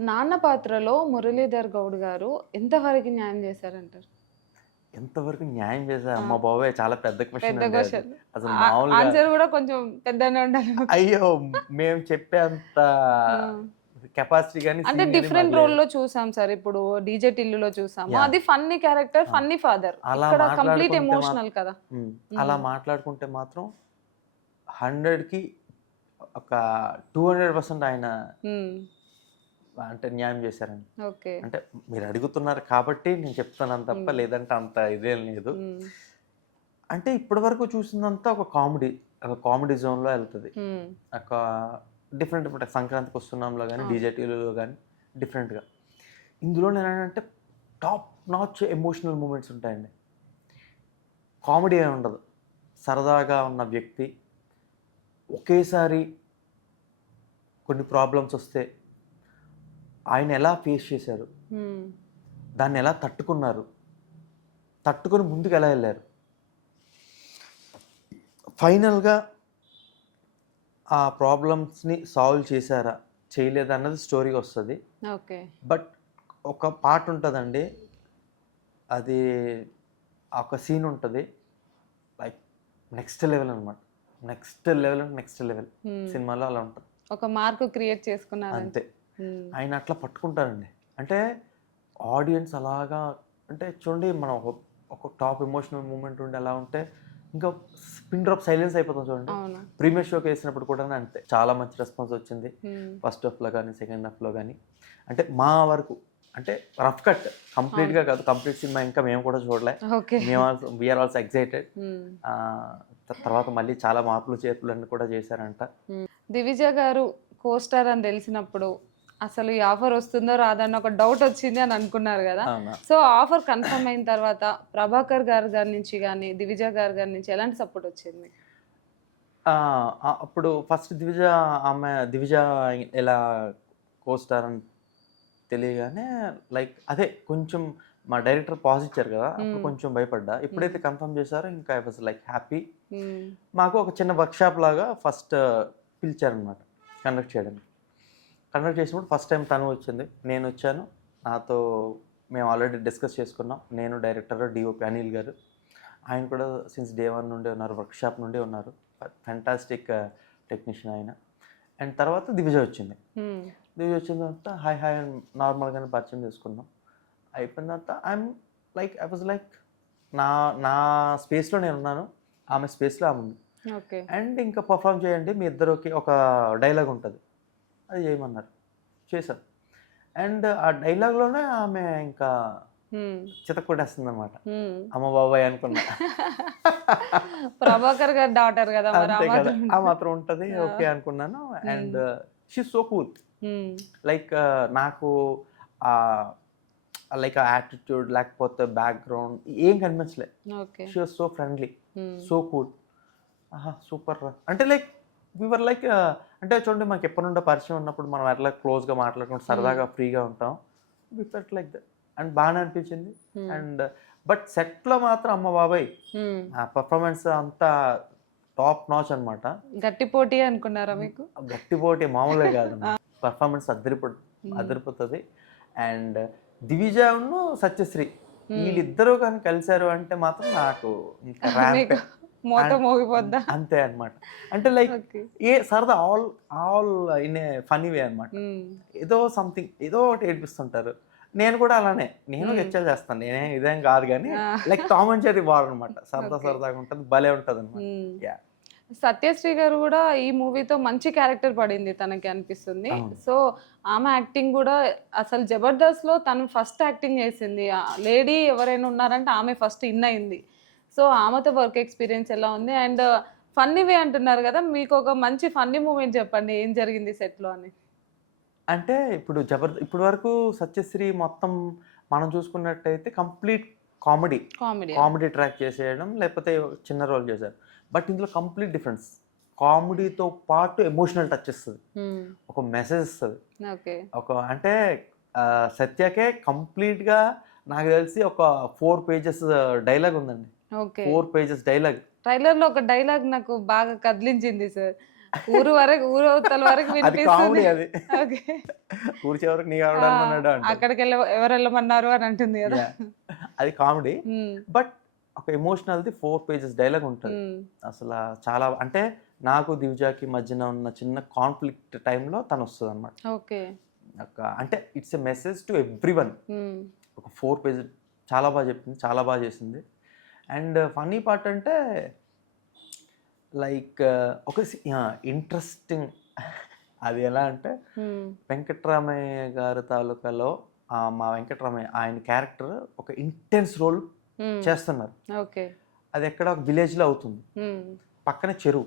నాన్న పాత్రలో మురళీధర్ గౌడ్ గారు ఎంతవరకు న్యాయం చేశారంటారు? ఎంతవరకు న్యాయం చేశారు? ఆ! అమ్మ బాబోయ్! చాలా పెద్ద క్వెషన్ పెద్ద అండి అది. క్వెషన్. అసలు మామూలుగా ఆన్సర్ కూడా కొంచెం పెద్దగానే ఉండాలి. అయ్యో! మేము చెప్పేంత ఆ! కెపాసిటీ గాని, అంటే సీన్ గాని మాకు డిఫరెంట్ లేదు. రోల్‌లో చూసాం సార్. ఇప్పుడు 'డీజే టిల్లులో' చూసాము. యాహ్! అది ఫన్నీ క్యారెక్టర్, ఆ! Funny father. అలా ఇక్కడ కంప్లీట్ మాట్లాడుకుంటే ఎమోషనల్ కదా! హ్మ్. అలా హ్మ్. మాట్లాడుకుంటే మాత్రం 100కి ఒక 200% ఆయన హ్మ్. అంటే న్యాయం చేశారండి. ఓకే. అంటే మీరు అడుగుతున్నారు కాబట్టి నేను చెప్తున్నాను తప్ప హ్మ్. లేదంటే అంత ఇదేం లేదు. హ్మ్. అంటే ఇప్పటివరకు చూసిందంతా ఒక కామెడీ. ఒక కామెడీ జోన్‌లో ఎళ్తది. హ్మ్. ఒక డిఫరెంట్ ఇప్పుడు 'సంక్రాంతికి వస్తున్నాంలో' గాని, అవును. 'డీజే టీవీలో' గాని డిఫరెంట్‌గా. ఇందులో నేనేంటంటే టాప్ నాచ్ ఎమోషనల్ మూమెంట్స్ ఉంటాయండి. కామెడీ ఏమి ఉండదు. సరదాగా ఉన్న వ్యక్తి ఒకేసారి కొన్ని ప్రాబ్లమ్స్ వస్తే ఆయన ఎలా ఫేస్ చేశారు? హ్మ్. దాన్ని ఎలా తట్టుకున్నారు? తట్టుకొని ముందుకెలా ఎళ్లారు? ఫైనల్‌గా ఆ ప్రాబ్లమ్స్‌ని సాల్వ్ చేశారా? చేయలేదా? అన్నది స్టోరీ వస్తది. ఓకే. బట్ ఒక పార్ట్ ఉంటదండి. అది ఒక సీన్ ఉంటది. లైక్ నెక్స్ట్ లెవెల్ అనమాట. నెక్స్ట్ లెవెల్ అంటే నెక్స్ట్ లెవెల్. హ్మ్. సినిమాలో అలా ఉంటది. ఒక మార్క్ క్రియేట్ చేసుకున్నారంట. అంతే. హ్మ్. ఆయన అట్లా పట్టుకుంటారండి. అంటే ఆడియన్స్ అలాగా అంటే చూడండి మనం ఒక టాప్ ఎమోషనల్ మూమెంట్ ఉండి అలా ఉంటే ఇంకా పిన్ డ్రాప్ సైలెన్స్ అయిపోతాం చూడండి. అవును. ప్రీమియర్ షోకి ఏసినప్పుడు కూడా అంతే. చాలా మంచి రెస్పాన్స్ వచ్చింది. హ్మ్. ఫస్ట్ హాఫ్‌లో గాని, సెకండ్ హాఫ్‌లో గాని. అంటే మా వరకు అంటే రఫ్ కట్ అవును. కంప్లీట్‌గా కాదు. కంప్లీట్ సినిమా ఇంకా మేము కూడా చూడలే. ఓకే. మేము also we are also excited. Hmm. Ah, తర్వాత మళ్ళీ చాలా మార్పులు, చేర్పులన్నీ కూడా చేశారంట. హ్మ్. 'దివిజ' గారు కో స్టార్ అని తెలిసినప్పుడు అసలు ఈ ఆఫర్ వస్తుందో రాదో అన్న ఒక డౌట్ వచ్చింది అని అనుకున్నారు గదా! అవునా? సో, ఆఫర్ కన్ఫర్మ్ అయిన తర్వాత ప్రభాకర్ గారి నుంచి గాని, 'దివిజ' గారి నుంచి ఎలాంటి సపోర్ట్ వచ్చింది మీకు? ఆ! అప్పుడు ఫస్ట్ దివిజ ఇలా కో స్టార్ అని తెలియగానే లైక్ అదే కొంచెం మా డైరెక్టర్ పాజ్ ఇచ్చారు కదా! అప్పుడు హ్మ్. కొంచెం భయపడ్డా. హ్మ్. ఎప్పుడైతే కన్ఫర్మ్ చేశారో ఇంకా ఐ వాస్ లైక్ హ్యాపీ. హ్మ్. మాకు ఒక చిన్న వర్క్‌షాప్ లాగా ఫస్ట్ పిలిచారనమాట కండక్ట్ చేయడానికి. కండక్ట్ చేసినప్పుడు ఫస్ట్ టైమ్ తను వచ్చింది. నేనొచ్చాను. నాతో మేము ఆల్రెడీ డిస్కస్ చేసుకున్నాం. నేను డైరెక్టర్, డీఓపీ అనిల్ గారు. ఆయన కూడా సిన్స్ డే 1 నుండే ఉన్నారు. వర్క్‌షాప్ నుండే ఉన్నారు. ఫెంటాస్టిక్ టెక్నీషియన్ ఆయన. అండ్ తర్వాత దివిజ వచ్చింది. హ్మ్. దివిజ వచ్చిన తర్వాత హాయ్ హాయ్ అని నార్మల్‌గానే పరిచయం చేసుకున్నాం. అయిపోయిన తర్వాత ఐ వాస్ లైక్ నా నా స్పేస్‌లో నేనున్నాను. ఆమె స్పేస్‌లో ఆమె ఉంది. ఓకే. అండ్ ఇంకా పెర్ఫార్మ్ చేయండి మీ ఇద్దరికి ఒక డైలాగ్ ఉంటది. అది చేయమన్నారు. చేశాను. అండ్ ఆ డైలాగ్‌లోనే ఆమె ఇంకా హ్మ్. చితక్కొట్టేస్తుందనమాట. హ్మ్. అమ్మ బాబోయ్! అనుకున్నా. ప్రభాకర్ గారి డాటర్ గదా! మరి ఆ అంతే కదా! మాత్రం ఆ ఉంటదా? మాత్రం ఉంటది. ఆ! ఓకే అనుకున్నాను. Hmm. And she is so cool. Hmm. Like నాకు ఆహ్, లైక్ ఆ యాటిట్యూడ్ లేకపోతే బ్యాక్‌గ్రౌండ్ ఏం కనిపించలే. Okay. She was so friendly. Hmm. So cool. ఆహా! సూపర్ రా! అంటే లైక్ వి వర్ లైక్ అంటే చూడండి మనకి ఎప్పటినుండో పరిచయం ఉన్నప్పుడు మనం ఎట్లా క్లోజ్‌గా మాట్లాడుకుంటూ హ్మ్. సరదాగా ఫ్రీగా ఉంటాం. We felt like that. And బానే అనిపించింది. హ్మ్. అండ్ బట్ సెట్‌లో మాత్రం అమ్మ బాబోయ్! హ్మ్. ఆ పెర్ఫార్మన్స్ అంతా టాప్ నాచ్ అనమాట. గట్టి పోటీ అనుకున్నారా మీకు? గట్టిపోటీ మామూలుగా ఆ! కాదనమాట. పెర్ఫార్మన్స్ హ్మ్. అదిరిపోతది. అండ్ 'దివిజను', 'సత్యశ్రీ' హ్మ్. ఈళ్ళిద్దరూ గాని కలిసారు అంటే మాత్రం నాకు ఇంకా ర్యాంపే. మీకు మోత అన్ మోగిపోద్దా? అంతే అన్నమాట. అంటే లైక్ ఓకే. సరదా all all in a funny వే అన్నమాట. హ్మ్. ఏదో సంథింగ్ ఏదో ఒకటి ఏడిపిస్తుంటారు. నేను కూడా అలానే. నేను హ్మ్. గెచ్చేలు చేస్తాను. ఇదేం కాదు గానీ ఆ! Like Tom and Jerry war అన్నమాట. సరదా ఓకే. సరదాగా ఉంటది. భలే ఉంటదన్నమాట. హ్మ్. యాహ్! 'సత్యశ్రీ' గారు గూడా ఈ మూవీతో మంచి క్యారెక్టర్ పడింది తనకి అనిపిస్తుంది. అవును. సో, ఆమె యాక్టింగ్ గూడా అసలు 'జబర్దస్త్‌లో' తను ఫస్ట్ యాక్టింగ్ చేసింది. లేడీ ఎవరైనా ఉన్నారంటే ఆమె ఫస్ట్ ఇన్ అయింది. సో, ఆమెతో వర్క్ ఎక్స్‌పీరియన్స్ ఎలా ఉంది? అండ్ ఫన్నీ వే అంటున్నారు గదా! మీకొక మంచి ఫన్నీ మూమెంట్ చెప్పండి. ఏం జరిగింది సెట్‌లో అని? అంటే ఇప్పటి వరకు 'సత్యశ్రీ' మొత్తం మనం చూసుకున్నట్టయితే కంప్లీట్ కామెడీ. కామెడీ. అవును. కామెడీ ట్రాక్ చేసేయడం లేకపోతే చిన్న రోల్ చేశారు. బట్ ఇందులో కంప్లీట్ డిఫరెన్స్. కామెడీతో పాటు ఎమోషనల్ టచ్ ఇస్తది. హ్మ్. ఒక మెసేజ్ ఇస్తది. ఓకే. అంటే సత్యకే కంప్లీట్‌గా నాకు తెలిసి ఒక 4 పేజెస్ డైలాగ్ ఉందండి. ఓకే. 4 pages dialogue. ట్రైలర్‌లో ఒక డైలాగ్ నాకు బాగా కదిలించింది సార్. ఊరు అవతల వరకు అది కామెడీ వినిపిస్తుంది. అది. ఓకే. ఊరి చివరికి నీ ఎవడనుకున్నాడు అంటారు. అక్కడికి ఎవరు వెళ్ళమన్నారు అని అంటుంది కదా. యాహ్! అది కామెడీ. ఉమ్, బట్ ఒక ఎమోషనల్‌ది 4 పేజెస్ డైలాగ్ ఉంటది. ఉమ్, అసల చాలా అంటే నాకు దివ్యాకి మధ్యన ఉన్న చిన్న కాన్‌ఫ్లిక్ట్ టైమ్‌లో తనొస్తదనమాట. ఓకే. అంటే it's a message to everyone. Um, ఒక 4 పేజ్ చాలా బాగా చెప్పింది. చాలా బాగా చేసింది. అండ్ ఫన్నీ పార్ట్ అంటే లైక్ ఒక ఇంట్రెస్టింగ్ అది ఎలా అంటే ఉమ్, వెంకట్రామయ్య గారి తాలూకాలో మా వెంకట్రామయ్య ఆయన క్యారెక్టర్ ఒక ఇంటెన్స్ రోల్ ఉమ్, చేస్తున్నారు. ఓకే. అది ఎక్కడ ఒక విలేజ్‌లో అవుతుంది. ఉమ్, పక్కన చెరువు.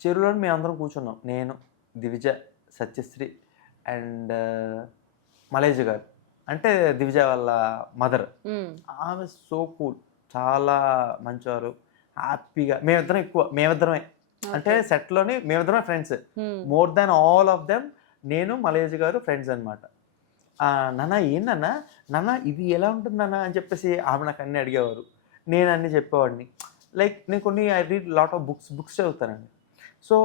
చెరువులో మేమందరం కూర్చున్నాం. నేను, దివిజ, సత్యశ్రీ అండ్ మలేజ గారు. అంటే దివిజ వాళ్ళ మదర్. ఉమ్, ఆమె సో కూల్. చాలా మంచివారు. హ్యాపీగా మేమిద్దరమే. అంటే ఓకే. సెట్‌లోని మేమిద్దరమే friends. Um, more than all of them నేను, మలేజ గారు ఫ్రెండ్స్ అనమాట. నాన్న ఏం నాన్న, నాన్న ఇది ఎలా ఉంటుంది నాన్న అని చెప్పేసి ఆమె నాకు అన్నీ అడిగేవారు. నేను అన్నీ చెప్పేవాడిని. లైక్ నేను కొన్ని I read lot of books చదువుతానండి. సో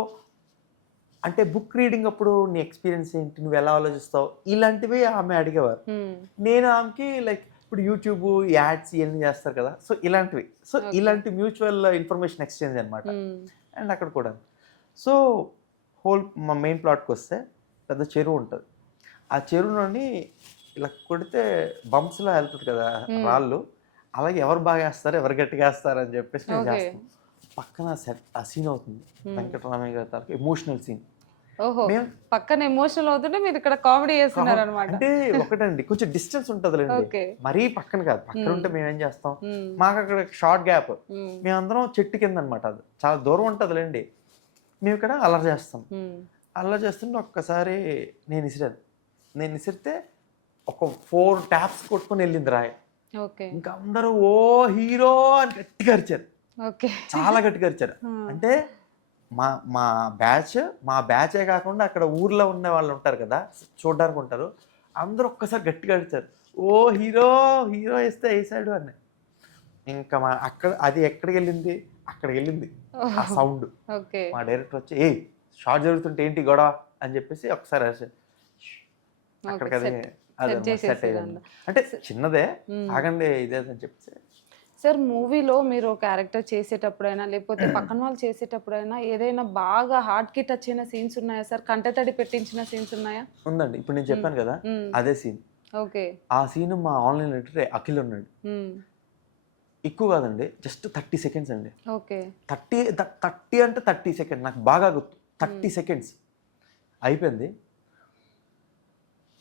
అంటే బుక్ రీడింగ్ అప్పుడు నీ ఎక్స్‌పీరియన్స్ ఏంటి? నువ్వు ఎలా ఆలోచిస్తావు? ఇలాంటివి ఆమె అడిగేవారు. ఉమ్, నేను ఆమెకి లైక్ ఇప్పుడు యూట్యూబ్ యాడ్స్ ఇయన్నీ చేస్తారు కదా! సో ఇలాంటివి. So okay. ఇలాంటి మ్యూచువల్ ఇన్ఫర్మేషన్ ఎక్స్‌చేంజ్ అనమాట. ఉమ్, అండ్ అక్కడ కూడా. సో మా మెయిన్ ప్లాట్‌కొస్తే పెద్ద చెరువు ఉంటది. ఆ చెరువులోని ఇలా కొడితే బంప్స్‌లా ఎళ్తది కదా! హ్మ్. రాళ్ళు. అలాగే ఎవరు బాగా ఏస్తారు, ఎవరు గట్టిగా ఏస్తారు అని చెప్పేసి నేను ఓకే. చేస్తాను. పక్కన ఆ సీన్ అవుతుంది. హ్మ్. వెంకటరామయ్య గారి తాలూకా ఎమోషనల్ సీన్. ఓహో, మేము పక్కన ఎమోషనల్ అవుతుంటే మీరు ఇక్కడ కామెడీ చేస్తున్నారు అనమాట. అంటే ఒకటండి కొంచెం డిస్టెన్స్ ఉంటదిలెండి. ఓకే. మరీ పక్కన కాదు. పక్కన ఉంటే మేమేం చేస్తాం? ఉమ్, మాకు అక్కడ షార్ట్ గ్యాప్. ఉమ్, మేమందరం చెట్టు కింద అనమాట అది. చాలా దూరం ఉంటదిలెండి. మేము ఇక్కడ అల్లరి చేస్తాం. ఉమ్, అల్లరి చేస్తుంటే ఒక్కసారి నేను ఇసిరాను. నేను ఇసిరితే ఒక 4 ట్యాప్స్ కొట్టుకొని వెళ్ళింది రాయి. ఓకే. ఇంకా అందరూ ఓ హీరో అని గట్టిగా అరిచారు. ఓకే. చాలా గట్టిగా అరిచారు. ఉమ్, అంటే మా మా బ్యాచ్ మా బ్యాచే కాకుండా అక్కడ ఊర్లో ఉన్న వాళ్ళు ఉంటారు కదా! చూడ్డానికి ఉంటారు. అందరూ ఒక్కసారి గట్టిగా అరిచారు. ఓ హీరో, హీరో ఏస్తే ఏసాడు అని. ఇంకా అది ఎక్కడికెళ్ళింది? అక్కడికెళ్ళింది. ఆ ఓహో, సౌండ్. ఓకే. మా డైరెక్టర్ వచ్చి "ఏయ్! షాట్ జరుగుతుంటే ఏంటి గొడవ?" అని చెప్పేసి ఒకసారి అరిచారు. ఓకే. అక్కడికది సెట్ అదనమాట సెట్ చేసేసారు అయ్యింది. అందులో. అంటే చిన్నదే ఉమ్. ఆగండి ఇదేదని చెప్పేసి సార్, మూవీలో మీరు క్యారెక్టర్ చేసేటప్పుడైనా లేకపోతే పక్కన వాళ్ళు చేసేటప్పుడైనా ఏదైనా బాగా హార్ట్‌కి టచ్ అయిన సీన్స్ ఉన్నాయా సార్? కంటతడి పెట్టించిన సీన్స్ ఉన్నాయా? ఉందండి. ఇప్పుడు నేను చెప్పాను కదా! హ్మ్. అదే సీన్. ఓకే. ఆ సీన్ మా ఆన్‌లైన్ ఎడిటర్ అఖిల్ ఉన్నాడు. హ్మ్. ఎక్కువ కాదండి. జస్ట్ 30 సెకండ్స్ అండి. ఓకే. 30 అంటే 30 సెకండ్ నాకు బాగా గుర్తు. 30 సెకండ్స్ అయిపోయింది.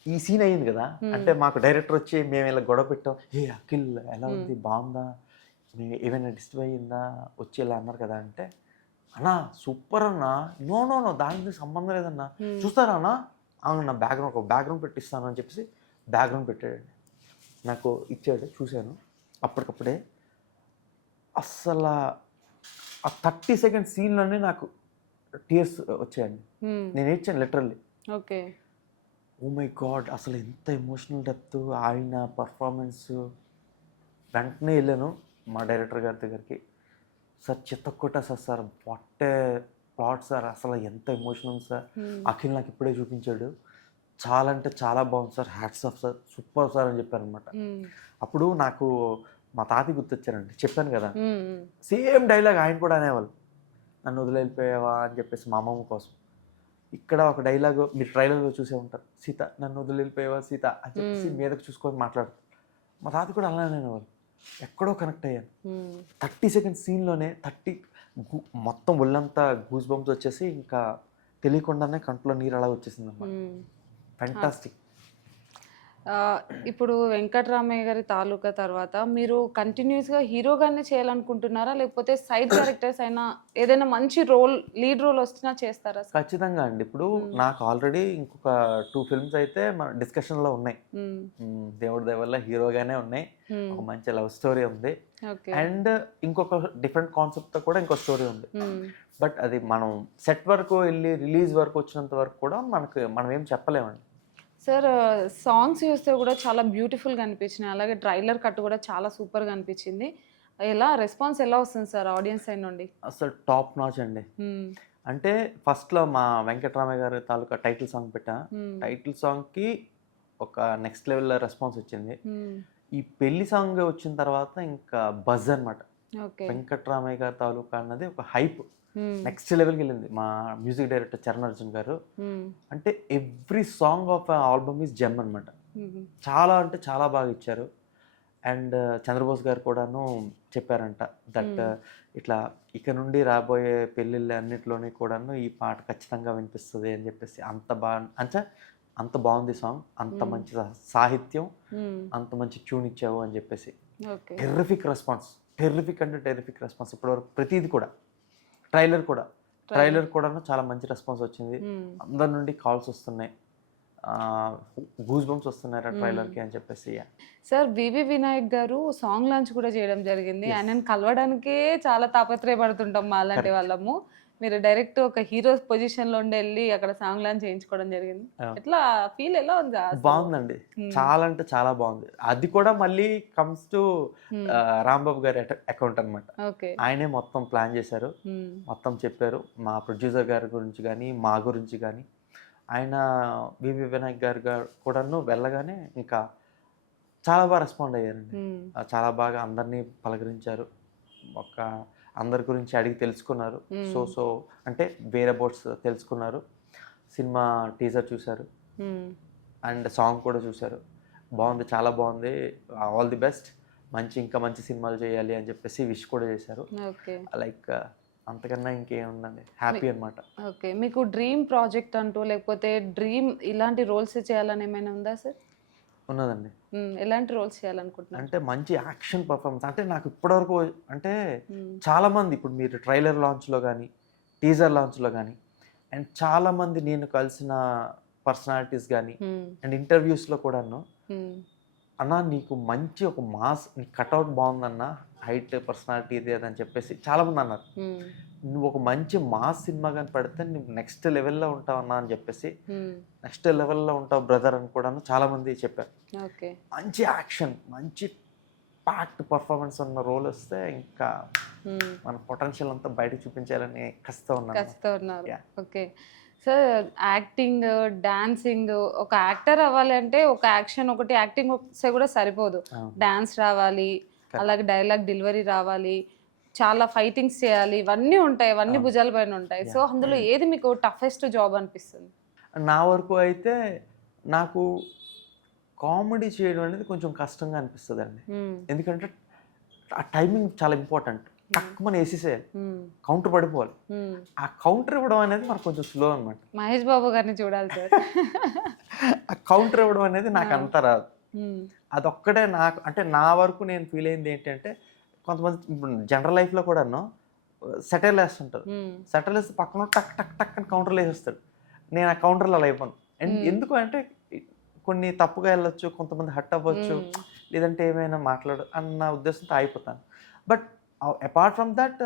ఈ సీన్ అయింది కదా! అంటే మాకు డైరెక్టర్ వచ్చి మేము ఇలా గొడవ పెట్టాం. "ఏ అఖిల్ ఎలా ఉంది? బావుందా? ఏమైనా డిస్టర్బ్ అయ్యిందా? వచ్చి ఇలా అన్నారు కదా!" అంటే, "అన్నా సూపర్ అన్నా. నో, నో, నో దానికి సంబంధం లేదన్నా. చూస్తారా అన్నా? అవునన్నా ఒక బ్యాక్‌గ్రౌండ్ పెట్టిస్తాను" అని చెప్పేసి బ్యాక్‌గ్రౌండ్ పెట్టాడండి. నాకు ఇచ్చాడు. చూశాను. అప్పటికప్పుడే అస్సలా ఆ 30 సెకండ్స్ సీన్‌లోనే నాకు టీయర్స్ వచ్చాయండి. హ్మ్. నేను ఏడ్చాను literally. Okay. Oh my god! అసలు ఎంత ఎమోషనల్ డెప్త్ ఆయన పర్ఫార్మెన్సు. వెంటనే వెళ్ళాను మా డైరెక్టర్ గారి దగ్గరికి. సార్ చితక్కొట్టేసారు sir. What a plot sir. అసలు ఎంత ఎమోషన్ ఉంది సార్. హ్మ్. అఖిల్ నాకు ఇప్పుడే చూపించాడు. చాలా అంటే చాలా బాగుంది sir. Hats off sir. Super sir అని చెప్పారనమాట. హ్మ్. అప్పుడు నాకు మా తాతయ్య గుర్తొచ్చారండి. చెప్పాను కదా! హ్మ్. హ్మ్. సేమ్ డైలాగ్ ఆయన కూడా అనేవాళ్ళు. నన్ను వదిలి వెళ్ళిపోయావా అని చెప్పేసి మా అమ్మమ్మ కోసం. ఇక్కడ ఒక డైలాగు మీరు ట్రైలర్‌లో చూసే ఉంటారు. సీత నన్ను వదిలి వెళ్ళిపోయావా సీత అని చెప్పేసి మీదకి చూసుకొని మాట్లాడతారు. మా తాత కూడా అలానే అనేవాళ్ళు. ఎక్కడో కనెక్ట్ అయ్యాను. హ్మ్. 30 సెకండ్స్ సీన్‌లోనే మొత్తం ఒళ్ళంతా గూస్ బంప్స్ వచ్చేసి ఇంకా తెలియకుండానే కంట్లో నీరు అలా వచ్చేసిందన్నమాట. హ్మ్. ఫెంటాస్టిక్. ఇప్పుడు వెంకటరామయ్య గారి తాలూకా తర్వాత మీరు కంటిన్యూస్‌గా హీరోగానే చేయాలనుకుంటున్నారా? లేకపోతే సైడ్ క్యారెక్టర్స్ అయినా ఏదైనా మంచి రోల్, లీడ్ రోల్ వచ్చినా చేస్తారా సార్? ఖచ్చితంగా అండి. ఇప్పుడు నాకు ఆల్రెడీ ఇంకొక 2 ఫిల్మ్స్ అయితే మన డిస్కషన్‌లో ఉన్నాయి. హ్మ్. దేవుడి దయ వల్ల హీరోగానే ఉన్నాయి. హ్మ్. ఒక మంచి లవ్ స్టోరీ ఉంది. ఓకే. అండ్ ఇంకొక డిఫరెంట్ కాన్సెప్ట్‌తో కూడా ఇంకో స్టోరీ ఉంది. హ్మ్. బట్ అది మనం సెట్ వరకు వెళ్ళి రిలీజ్ వరకు వచ్చినంత వరకు కూడా మనం ఏం చెప్పలేమండి. సార్, సాంగ్స్ చూస్తే కూడా చాలా బ్యూటిఫుల్‌గా అనిపించినాయి. అలాగే ట్రైలర్ కట్ కూడా చాలా సూపర్‌గా అనిపించింది. రెస్పాన్స్ ఎలా వస్తుంది సార్ ఆడియన్స్ సైడ్ నుండి? అసలు టాప్ నాచ్ అండి. హ్మ్. అంటే ఫస్ట్లో మా వెంకటరామయ్య గారి తాలూకా టైటిల్ సాంగ్ పెట్టా. టైటిల్ సాంగ్కి ఒక నెక్స్ట్ లెవెల్ రెస్పాన్స్ వచ్చింది. ఈ పెళ్లి సాంగ్ వచ్చిన తర్వాత ఇంకా బజ్ అనమాట. ఓకే. వెంకటరామయ్య గారి తాలూకా అన్నది ఒక హైప్ నెక్స్ట్ లెవెల్కి వెళ్ళింది. మా మ్యూజిక్ డైరెక్టర్ చరణ్ అర్జున్ గారు అంటే every song of album is gem అనమాట. చాలా అంటే చాలా బాగా ఇచ్చారు. అండ్ చంద్రబోస్ గారు కూడాను చెప్పారంట దట్ ఇట్లా ఇక నుండి రాబోయే పెళ్ళిళ్ళు అన్నిట్లోని కూడాను ఈ పాట ఖచ్చితంగా వినిపిస్తుంది అని చెప్పేసి అంత బాగుంది సాంగ్, అంత మంచి సాహిత్యం, అంత మంచి ట్యూన్ ఇచ్చావు అని చెప్పేసి టెర్రిఫిక్ రెస్పాన్స్. టెర్రిఫిక్ అంటే టెర్రిఫిక్ రెస్పాన్స్. ఇప్పటివరకు ప్రతిదీ కూడా ట్రైలర్ కూడా చాలా మంచి రెస్పాన్స్ వచ్చింది. అందరి నుండి కాల్స్ వస్తున్నాయి, గూస్ బంప్స్ వస్తున్నాయి ట్రైలర్కి అని చెప్పేసి. సార్ వివి వినాయక్ గారు సాంగ్ లాంచ్ కూడా చేయడం జరిగింది. ఆయనను కలవడానికే చాలా తాపత్రయపడుతుంటాం మా అలాంటి వాళ్ళము. మీరు డైరెక్ట్ ఒక హీరో పొజిషన్ లో ఉండి వెళ్ళి అక్కడ సాంగ్ లాంచ్ చేయించుకోవడం జరిగింది. ఎట్లా ఫీల్ ఎలా ఉంది? బాగుందండి, చాలా అంటే చాలా బాగుంది. అది కూడా మళ్ళీ కమ్స్ టు రాంబాబు గారి అకౌంట్ అనమాట. ఆయనే మొత్తం ప్లాన్ చేశారు, మొత్తం చెప్పారు. మా ప్రొడ్యూసర్ గారి గురించి కానీ మా గురించి కానీ ఆయన వివి వినాయక్ గారు కూడాను వెళ్ళగానే ఇంకా చాలా బాగా రెస్పాండ్ అయ్యారండి. చాలా బాగా అందరినీ పలకరించారు, ఒక అందరి గురించి అడిగి తెలుసుకున్నారు. సో అంటే వేరే బోట్స్ తెలుసుకున్నారు. సినిమా టీజర్ చూశారు అండ్ సాంగ్ కూడా చూశారు. బాగుంది, చాలా బాగుంది, ఆల్ ది బెస్ట్, ఇంకా మంచి సినిమాలు చేయాలి అని చెప్పేసి విష్ కూడా చేశారు. లైక్ అంతకన్నా ఇంకేముందండి, హ్యాపీ అనమాట. ఓకే. మీకు డ్రీమ్ ప్రాజెక్ట్ అంటూ లేకపోతే డ్రీమ్ ఇలాంటి రోల్స్ చేయాలని ఏమైనా ఉందా సార్? ఉన్నదండి. ఎలాంటి రోల్స్ చేయాలనుకుంటున్నారు? అంటే మంచి యాక్షన్ పర్ఫార్మెన్స్. అంటే నాకు ఇప్పటివరకు అంటే చాలామంది ఇప్పుడు మీరు ట్రైలర్ లాంచ్లో కానీ టీజర్ లాంచ్లో కానీ అండ్ చాలామంది నేను కలిసిన పర్సనాలిటీస్ కానీ అండ్ ఇంటర్వ్యూస్లో కూడాను అన్నా నీకు మంచి ఒక మాస్, నీ కట్అవుట్ బాగుందన్న, హైట్, పర్సనాలిటీ ఇది అని చెప్పేసి చాలామంది అన్నారు. నువ్వు ఒక మంచి మాస్ సినిమా కానీ పెడితే నువ్వు నెక్స్ట్ లెవెల్లో ఉంటావు అన్నా అని చెప్పేసి, నెక్స్ట్ లెవెల్లో ఉంటావు బ్రదర్ అని కూడా చాలామంది చెప్పారు. మంచి యాక్షన్, మంచి ప్యాక్డ్ పర్ఫార్మెన్స్ ఉన్న రోల్ వస్తే ఇంకా మన పొటెన్షియల్ అంతా బయట చూపించాలని కసితో ఉన్నారు. ఓకే సార్, యాక్టింగ్, డాన్సింగ్, ఒక యాక్టర్ అవ్వాలి అంటే ఒక యాక్షన్ ఒకటి యాక్టింగ్ వస్తే కూడా సరిపోదు, డాన్స్ రావాలి, అలాగే డైలాగ్ డెలివరీ రావాలి, చాలా ఫైటింగ్స్ చేయాలి, ఇవన్నీ ఉంటాయి, ఇవన్నీ భుజాల పైన ఉంటాయి. సో అందులో ఏది మీకు టఫెస్ట్ జాబ్ అనిపిస్తుంది? నా వరకు అయితే నాకు కామెడీ చేయడం అనేది కొంచెం కష్టంగా అనిపిస్తుంది అండి. ఎందుకంటే ఆ టైమింగ్ చాలా ఇంపార్టెంట్. తక్కువ వేసేసేయాలి, కౌంటర్ పడిపోవాలి. ఆ కౌంటర్ ఇవ్వడం అనేది మనకు కొంచెం స్లో అనమాట. మహేష్ బాబు గారిని చూడాలి సార్. ఆ కౌంటర్ ఇవ్వడం అనేది నాకు అంత రాదు. అదొక్కటే నాకు, అంటే నా వరకు నేను ఫీల్ అయింది ఏంటంటే, కొంతమంది ఇప్పుడు జనరల్ లైఫ్లో కూడాను సెటైర్లు వేస్తుంటారు. సెటైర్లు వేస్తే పక్కన టక్ టక్ టక్ అని కౌంటర్లు వేసేస్తాడు. నేను ఆ కౌంటర్లో అలా అయిపోను. ఎందుకు అంటే కొన్ని తప్పుగా వెళ్ళొచ్చు, కొంతమంది హట్ అవ్వచ్చు, లేదంటే ఏమైనా మాట్లాడు అన్న ఉద్దేశంతో అయిపోతాను. బట్ అపార్ట్ ఫ్రమ్ దట్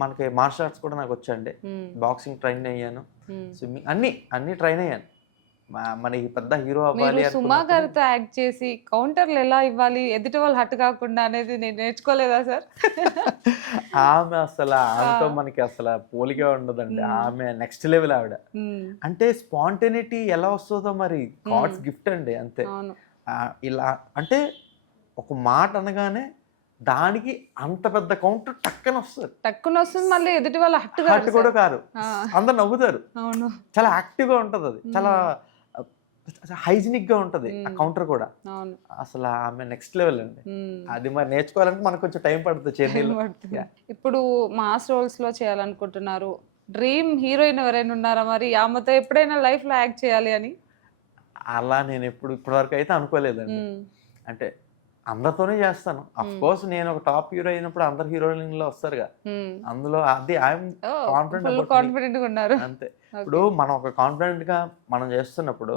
మనకి మార్షల్ ఆర్ట్స్ కూడా నాకు వచ్చండి. బాక్సింగ్ ట్రైన్ అయ్యాను, స్విమ్మింగ్ అన్ని ట్రైన్ అయ్యాను. మనకి పెద్ద హీరో అవ్వాలి. సుమా గారితో యాక్ట్ చేసి కౌంటర్లు ఎలా ఇవ్వాలి, ఎదుటి వాళ్ళు హట్ కాకుండా అనేది నేను నేర్చుకోలేదా సార్? ఆమెతో మనకి అసలు పోలికే ఉండదండి. ఆమె నెక్స్ట్ లెవెల్ ఆవిడ. అంటే స్పాంటేనిటీ ఎలా వస్తుందో మరి గాడ్స్ గిఫ్ట్ అండి, అంతే. ఇలా అంటే ఒక మాట అనగానే దానికి అంత పెద్ద కౌంటర్ టక్కన వస్తుంది, మళ్ళీ ఎదుటి వాళ్ళు హట్ కూడా కాదు, అందరు నవ్వుతారు. చాలా యాక్టివ్గా ఉంటుంది, అది చాలా హైజీనిక్ గా ఉంటది ఆ కౌంటర్ కూడా. అసలు ఆమె నెక్స్ట్ లెవెల్ అండి. అది మరి నేర్చుకోవాలంటే మనకు కొంచెం టైం పడుతుంది, చెన్నైలో. ఇప్పుడు మాస్ రోల్స్ లో చేయాలనుకుంటున్నారు, డ్రీమ్ హీరోయిన్ ఎవరైనా ఉన్నారా మరి? ఆమెతో ఎప్పుడైనా లైఫ్ లో యాక్ట్ చేయాలి అని? అలా నేను ఇప్పటివరకు అయితే అనుకోలేదండి. అంటే అందరితోనే చేస్తాను. అఫ్ కోర్స్ నేను ఒక టాప్ హీరో అయినప్పుడు అందరు హీరోయిన్లో వస్తారుగా, అందులో అది ఐఎమ్ కాన్ఫిడెంట్ గా ఉన్నారు, అంతే. ఇప్పుడు మనం ఒక కాన్ఫిడెంట్ గా మనం చేస్తున్నప్పుడు,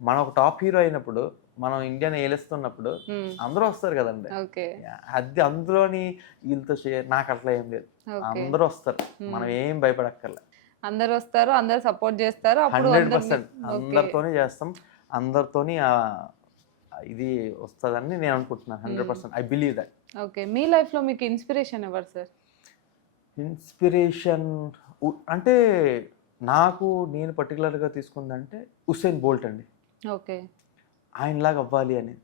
మనం ఒక టాప్ హీరో అయినప్పుడు, మనం ఇండియాని ఏలుస్తున్నప్పుడు అందరూ వస్తారు కదండి. అది అందులోని వీళ్ళతో నాకు అట్లా ఏం లేదు, అందరూ వస్తారు, మనం ఏం భయపడక్కర్లే. అందరు వస్తారు, అందరు సపోర్ట్ చేస్తారు. 100% అందరితోనే చేస్తాం, అందరితోని ఇది వస్తుందని నేను అనుకుంటున్నాను. 100% ఐ బిలీవ్ దట్. ఓకే. మీ లైఫ్లో మీకు ఇన్స్పిరేషన్ ఎవరు సార్? ఇన్స్పిరేషన్ అంటే నాకు నేను పర్టికులర్గా తీసుకుందంటే ఉసేన్ బోల్ట్ అండి. ఓకే. ఆయనలాగా అవ్వాలి అని.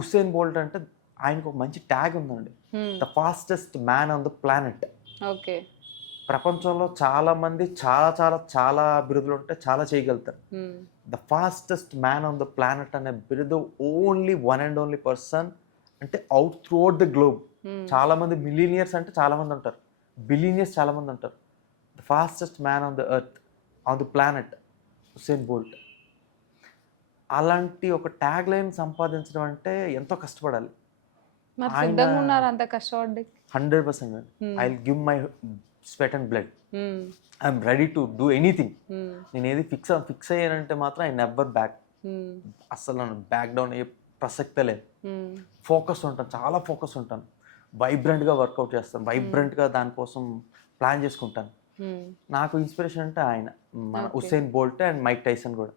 ఉసేన్ బోల్ట్ అంటే ఆయనకు ఒక మంచి ట్యాగ్ ఉందండి, the fastest man on the planet. Okay. ప్రపంచంలో చాలా మంది చాలా చాలా చాలా బిరుదులు ఉంటే చాలా చేయగలుగుతారు. The fastest man on the planet అనే బిరుదు only one and only person, అంటే అవుట్ త్రూఅవుట్ ద గ్లోబ్. చాలా మంది మిలీనియర్స్ అంటే చాలా మంది ఉంటారు, బిలీనియర్స్ చాలా మంది ఉంటారు. The fastest man on the earth, on the planet, Usain Bolt. అలాంటి ఒక ట్యాగ్ లైన్ సంపాదించడం అంటే ఎంతో కష్టపడాలి. మరి సిద్ధంగా ఉన్నారు అంత కష్టపడి? 100%. I will give my sweat and blood. I'm ready to do anything. నేను ఏది ఫిక్స్ అయ్యానంటే మాత్రం ఐ నెవర్ బ్యాక్. అసలు నన్ను బ్యాక్ డౌన్ అయ్యే ప్రసక్తే లేదు. ఫోకస్ ఉంటాను, చాలా ఫోకస్ ఉంటాను, వైబ్రెంట్గా వర్కౌట్ చేస్తాను, వైబ్రెంట్గా దానికోసం ప్లాన్ చేసుకుంటాను. నాకు ఇన్స్పిరేషన్ అంటే ఆయన, మన Usain Bolt and Mike Tyson కూడా.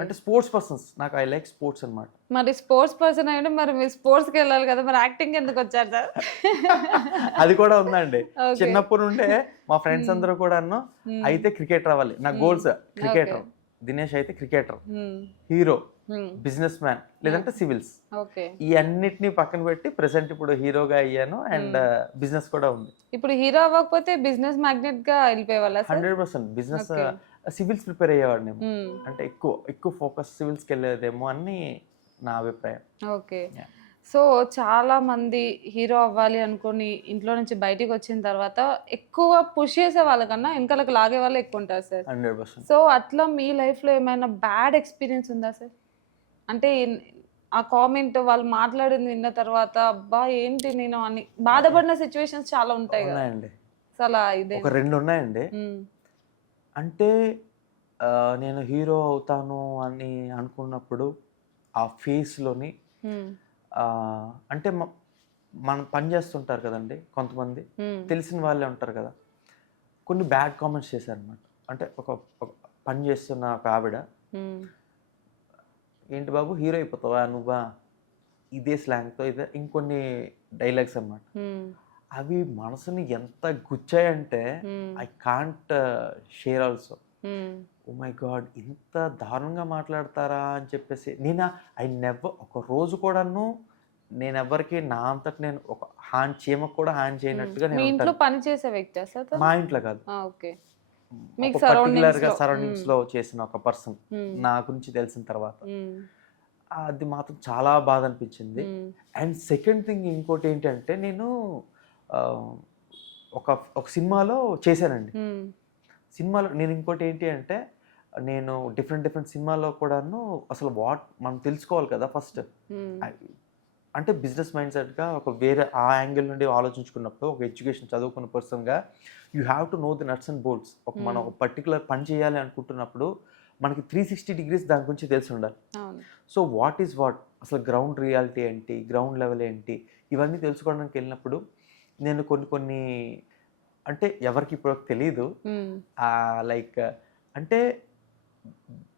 అంటే స్పోర్ట్స్ పర్సన్స్, నాకు ఐ లైక్ స్పోర్ట్స్ అన్నమాట. మరి స్పోర్ట్స్ పర్సన్ అయితే మరి మీరు స్పోర్ట్స్కి వెళ్ళాలి కదా, మరి యాక్టింగ్ ఎందుకు వచ్చారు సార్? అది కూడా ఉందండి. చిన్నప్పటి నుండే మా ఫ్రెండ్స్ అందరూ కూడా అయితే క్రికెటర్ అవ్వాలి, నా గోల్స్ క్రికెటర్. దినేష్ అయితే క్రికెటర్, హీరో, బిజినెస్ మ్యాన్, లేదంటే సివిల్స్. ఈ అన్నిటిని పక్కన పెట్టి ప్రెసెంట్ ఇప్పుడు హీరోగా అయ్యాను అండ్ బిజినెస్ కూడా ఉంది. ఇప్పుడు హీరో అవ్వకపోతే బిజినెస్ మ్యాగ్నెట్ గా వెళ్ళిపోయేవాళ్ళ? 100% బిజినెస్, సివిల్స్ ప్రిపేర్ అయ్యేవాడినేమో, అంటే ఎక్కువ ఫోకస్ సివిల్స్కి వెళ్ళేదేమో అని నా అభిప్రాయం. ఓకే. సో చాలా మంది హీరో అవ్వాలి అనుకుని ఇంట్లో నుంచి బయటికి వచ్చిన తర్వాత ఎక్కువ పుష్ చేసే వాళ్ళకన్నా వెనకాలకు లాగే వాళ్ళు ఎక్కువ ఉంటారు సార్. 100%. సో అట్లా మీ లైఫ్లో ఏమైనా బ్యాడ్ ఎక్స్పీరియన్స్ ఉందా సార్? అంటే ఆ కామెంట్ వాళ్ళు మాట్లాడింది విన్న తర్వాత అబ్బా ఏంటి నేను అని బాధపడిన సిచ్యువేషన్స్ చాలా ఉంటాయి కదా. ఉన్నాయండి, అలా ఇదే ఒక 2 ఉన్నాయండి. అంటే నేను హీరో అవుతాను అని అనుకున్నప్పుడు ఆ ఫేస్లోని అంటే మనం పని చేస్తుంటారు కదండి, కొంతమంది తెలిసిన వాళ్ళే ఉంటారు కదా, కొన్ని బ్యాడ్ కామెంట్స్ చేశారనమాట. అంటే ఒక పని చేస్తున్న ఒక ఆవిడ, ఏంటి బాబు హీరో అయిపోతావా నువ్వా, ఇదే స్లాంగ్తో, ఇదే ఇంకొన్ని డైలాగ్స్ అన్నమాట. అవి మనసుని ఎంత గుచ్చాయంటే I can't share also. Oh my god, ఇంత దారుణంగా మాట్లాడతారా అని చెప్పేసి ఒక రోజు కూడాను నేను ఎవరికి నా అంతటి నేను ఒక చీమకు కూడా హాని చేయనట్టుగా మీ ఇంట్లో పని చేసే వ్యక్తి అసలు? మా ఇంట్లో కాదు, ఓకే, పర్టికులర్గా సరౌండింగ్స్ లో చేసిన ఒక పర్సన్ నా గురించి తెలిసిన తర్వాత అది మాత్రం చాలా బాధ అనిపించింది. అండ్ సెకండ్ థింగ్ ఇంకోటి ఏంటంటే, నేను ఒక సినిమాలో చేశానండి. సినిమాలో నేను ఇంకోటి ఏంటి అంటే, నేను డిఫరెంట్ సినిమాల్లో కూడాను అసలు మనం తెలుసుకోవాలి కదా ఫస్ట్. అంటే బిజినెస్ మైండ్ సెట్గా ఒక వేరే ఆ యాంగిల్ నుండి ఆలోచించుకున్నప్పుడు, ఒక ఎడ్యుకేషన్ చదువుకున్న పర్సన్గా you have to know the nuts and bolts. మనం ఒక పర్టికులర్ పని చేయాలి అనుకుంటున్నప్పుడు మనకి 360 degrees దాని గురించి తెలిసి ఉండాలి. సో వాట్ ఈజ్ వాట్, అసలు గ్రౌండ్ రియాలిటీ ఏంటి, గ్రౌండ్ లెవెల్ ఏంటి, ఇవన్నీ తెలుసుకోవడానికి వెళ్ళినప్పుడు నేను కొన్ని అంటే ఎవరికి ఇప్పుడు తెలియదు, లైక్ అంటే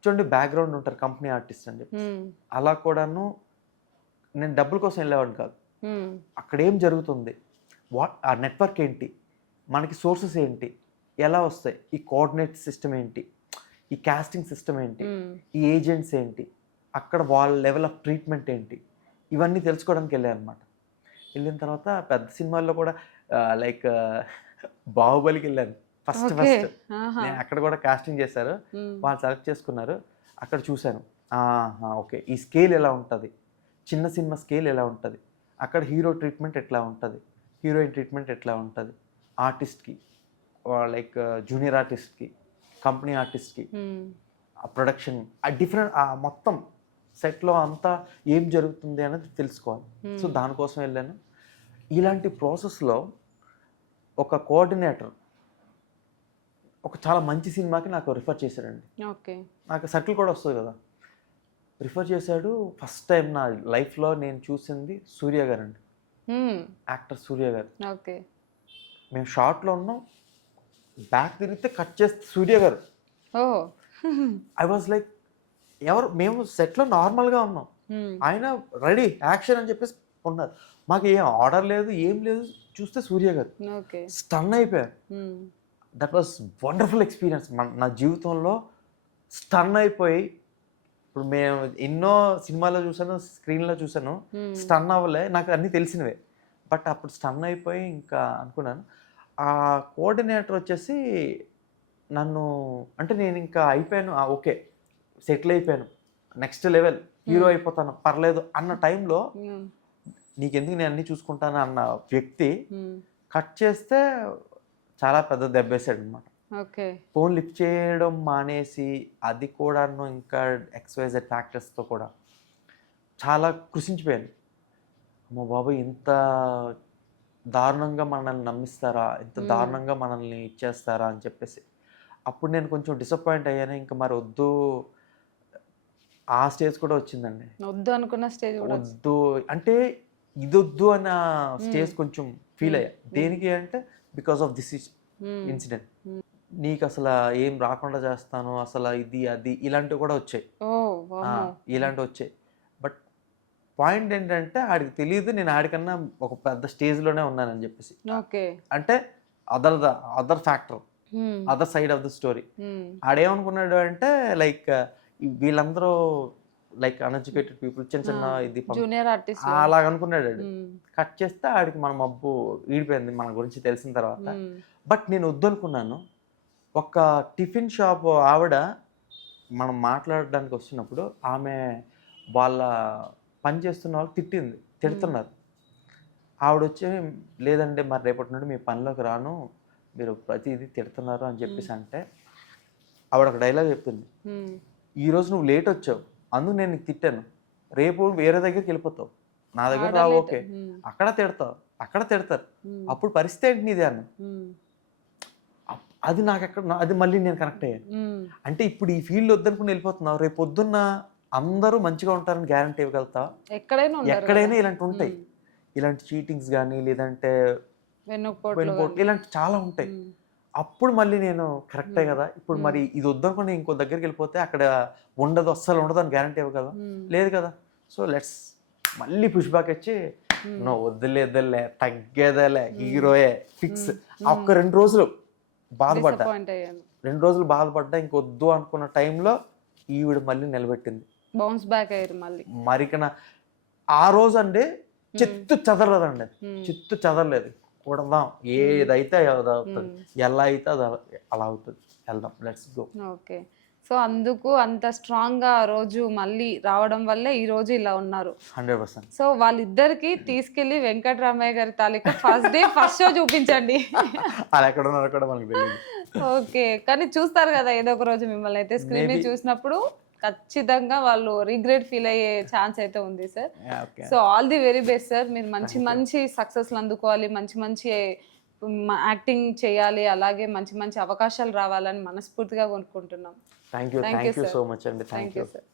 చూడండి బ్యాక్గ్రౌండ్ ఉంటారు కంపెనీ ఆర్టిస్ట్ అని చెప్పి, అలా కూడాను నేను డబ్బుల కోసం వెళ్ళేవాడిని కాదు. అక్కడ ఏం జరుగుతుంది, ఆ నెట్వర్క్ ఏంటి, మనకి సోర్సెస్ ఏంటి, ఎలా వస్తాయి, ఈ కోఆర్డినేట్ సిస్టమ్ ఏంటి, ఈ కాస్టింగ్ సిస్టమ్ ఏంటి, ఈ ఏజెంట్స్ ఏంటి, అక్కడ వాళ్ళ లెవెల్ ఆఫ్ ట్రీట్మెంట్ ఏంటి, ఇవన్నీ తెలుసుకోవడానికి వెళ్ళాను అనమాట. వెళ్ళిన తర్వాత పెద్ద సినిమాల్లో కూడా లైక్ బాహుబలికి వెళ్ళాను ఫస్ట్. నేను అక్కడ కూడా కాస్టింగ్ చేశారు, వాళ్ళు సెలెక్ట్ చేసుకున్నారు, అక్కడ చూశాను ఓకే ఈ స్కేల్ ఎలా ఉంటుంది, చిన్న సినిమా స్కేల్ ఎలా ఉంటుంది, అక్కడ హీరో ట్రీట్మెంట్ ఎట్లా ఉంటుంది, హీరోయిన్ ట్రీట్మెంట్ ఎట్లా ఉంటుంది, ఆర్టిస్ట్కి లైక్ జూనియర్ ఆర్టిస్ట్కి, కంపెనీ ఆర్టిస్ట్కి, ఆ ప్రొడక్షన్, ఆ డిఫరెంట్ మొత్తం సెట్లో అంతా ఏం జరుగుతుంది అనేది తెలుసుకోవాలి. సో దానికోసం వెళ్ళాను. ఇలాంటి ప్రాసెస్లో ఒక కోఆర్డినేటర్ ఒక చాలా మంచి సినిమాకి నాకు రిఫర్ చేశాడండి. ఓకే, నాకు సర్కిల్ కూడా వస్తుంది కదా, రిఫర్ చేశాడు. ఫస్ట్ టైం నా లైఫ్లో నేను చూసింది సూర్య గారు అండి, యాక్టర్ సూర్య గారు. ఓకే, మేము షార్ట్లో ఉన్నాం, బ్యాక్ తిరిగితే కట్ చేస్తే సూర్య గారు. ఐ వాజ్ లైక్, మేము సెట్లో నార్మల్గా ఉన్నాం, ఆయన రెడీ యాక్షన్ అని చెప్పేసి ఉన్నారు, మాకు ఏం ఆర్డర్ లేదు ఏం లేదు, చూస్తే సూర్య గారు. స్టన్ అయిపోయారు. That was wonderful experience. నా జీవితంలో స్టన్ అయిపోయి, ఇప్పుడు మేము ఎన్నో సినిమాలో చూసాను, స్క్రీన్లో చూసాను, స్టన్ అవ్వలే, నాకు అన్నీ తెలిసినవే. బట్ అప్పుడు స్టన్ అయిపోయి ఇంకా అనుకున్నాను. ఆ కోఆర్డినేటర్ వచ్చేసి నన్ను, అంటే నేను ఇంకా అయిపోయాను, ఓకే సెటిల్ అయిపోయాను, నెక్స్ట్ లెవెల్ హీరో అయిపోతాను పర్లేదు అన్న టైంలో, నీకెందుకు నేను అన్నీ చూసుకుంటాను అన్న వ్యక్తి కట్ చేస్తే చాలా పెద్ద దెబ్బేసాడు అనమాట. ఓకే. ఫోన్ లిఫ్ట్ చేయడం మానేసి, అది కూడాను ఇంకా XYZ ఫ్యాక్టర్స్తో కూడా చాలా కృషించిపోయాను. అమ్మో బాబోయ్, ఇంత దారుణంగా మనల్ని నమ్మిస్తారా, ఇంత దారుణంగా మనల్ని ఇచ్చేస్తారా అని చెప్పేసి అప్పుడు నేను కొంచెం డిసప్పాయింట్ అయ్యాను. ఇంకా మరి వద్దు, ఆ స్టేజ్ కూడా వచ్చిందండి. వద్దు అనుకున్న స్టేజ్ కూడా వద్దు అంటే ఇదొద్దు అన్న స్టేజ్ కొంచెం ఫీల్ అయ్యా. దేనికి అంటే బికాస్ ఆఫ్ దిస్ ఇన్సిడెంట్. నీకు అసలు ఏం రాకుండా చేస్తాను, అసలు ఇది అది ఇలాంటివి కూడా వచ్చాయి, ఇలాంటివి వచ్చాయి. బట్ పాయింట్ ఏంటంటే ఆడికి తెలియదు నేను ఆడికన్నా ఒక పెద్ద స్టేజ్లోనే ఉన్నానని చెప్పేసి. ఓకే. అంటే other factor, other side of the story. ఆడేమనుకున్నాడు అంటే లైక్ వీళ్ళందరూ లైక్ అన్ఎడ్యుకేటెడ్ పీపుల్, చిన్న చిన్న ఇది జూనియర్ ఆర్టిస్ట్ అలాగ అనుకున్నాడు. కట్ చేస్తే ఆడికి మన మబ్బు ఈడిపోయింది మన గురించి తెలిసిన తర్వాత. బట్ నేను వద్దనుకున్నాను. ఒక టిఫిన్ షాప్ ఆవిడ మనం మాట్లాడడానికి వస్తున్నప్పుడు ఆమె వాళ్ళ పని చేస్తున్న వాళ్ళు తిడుతున్నారు. ఆవిడ వచ్చి, లేదండి మరి రేపటి నుండి మీ పనిలోకి రాను, మీరు ప్రతిదీ తిడుతున్నారు అని చెప్పేసి అంటే, ఆవిడ ఒక డైలాగ్ చెప్పింది, ఈరోజు నువ్వు లేట్ వచ్చావు అందుకు నేను నీకు తిట్టాను, రేపు వేరే దగ్గరికి వెళ్ళిపోతావు, నా దగ్గర రావు, ఓకే అక్కడ తిడతావు, అక్కడ తిడతారు, అప్పుడు పరిస్థితి ఏంటి నీదే అన్న. అది నాకు ఎక్కడ, అది మళ్ళీ నేను కనెక్ట్ అయ్యాను. అంటే ఇప్పుడు ఈ ఫీల్డ్ వద్దనుకుని వెళ్ళిపోతున్నావు, రేపు పొద్దున్న అందరూ మంచిగా ఉంటారని గ్యారంటీ ఇవ్వగలుగుతావా? ఎక్కడైనా ఇలాంటి ఉంటాయి, ఇలాంటి చీటింగ్స్ కానీ లేదంటే ఇలాంటి చాలా ఉంటాయి. అప్పుడు మళ్ళీ నేను కరెక్టే కదా, ఇప్పుడు మరి ఇది వద్దనుకుని ఇంకో దగ్గరికి వెళ్ళిపోతే అక్కడ ఉండదు, అస్సలు ఉండదు అని గ్యారంటీ ఇవ్వగలవా? లేదు కదా. సో లెట్స్ మళ్ళీ పుష్ బ్యాక్ వచ్చి, నువ్వు వద్దులే తగ్గేదేలే, హీరోయే ఫిక్స్. ఒక్క 2 రోజులు బాధపడ్డా, 2 రోజులు బాధపడ్డా, ఇంకొద్దు అనుకున్న టైంలో ఈవిడ మళ్ళీ నిలబెట్టింది, బౌన్స్ బ్యాక్ అయ్యారు మళ్ళీ. మరికన ఆ రోజు అండి చిత్తు చెదరలేదండి, చిత్తు చెదరలేదు. కూడదాం, ఏదైతే అది అవుతుంది, ఎలా అయితే అది అలా అవుతుంది, వెళ్దాం, లెట్స్ గో. ఓకే. సో అందుకు అంత స్ట్రాంగ్ గా ఆ రోజు మళ్ళీ రావడం వల్లే ఈ రోజు ఇలా ఉన్నారు. 100%. సో వాళ్ళిద్దరికి తీసుకెళ్లి వెంకటరామయ్య గారి తాలూకా ఫస్ట్ డే ఫస్ట్ షో చూపించండి. అలా ఎక్కడ ఉన్నారో కూడా మనకు తెలియదు. ఓకే. కానీ చూస్తారు కదా ఏదో ఒక రోజు మిమ్మల్ని అయితే స్క్రీన్ మీద చూసినప్పుడు ఖచ్చితంగా వాళ్ళు రిగ్రెట్ ఫీల్ అయ్యే ఛాన్స్ అయితే ఉంది sir. So all the very best sir. మీరు మంచి మంచి సక్సెస్లు అందుకోవాలి, మంచి మంచి యాక్టింగ్ చేయాలి, అలాగే మంచి మంచి అవకాశాలు రావాలని మనస్ఫూర్తిగా కోరుకుంటున్నాం. థ్యాంక్ యూ సో మచ్ అండి. Thank you sir.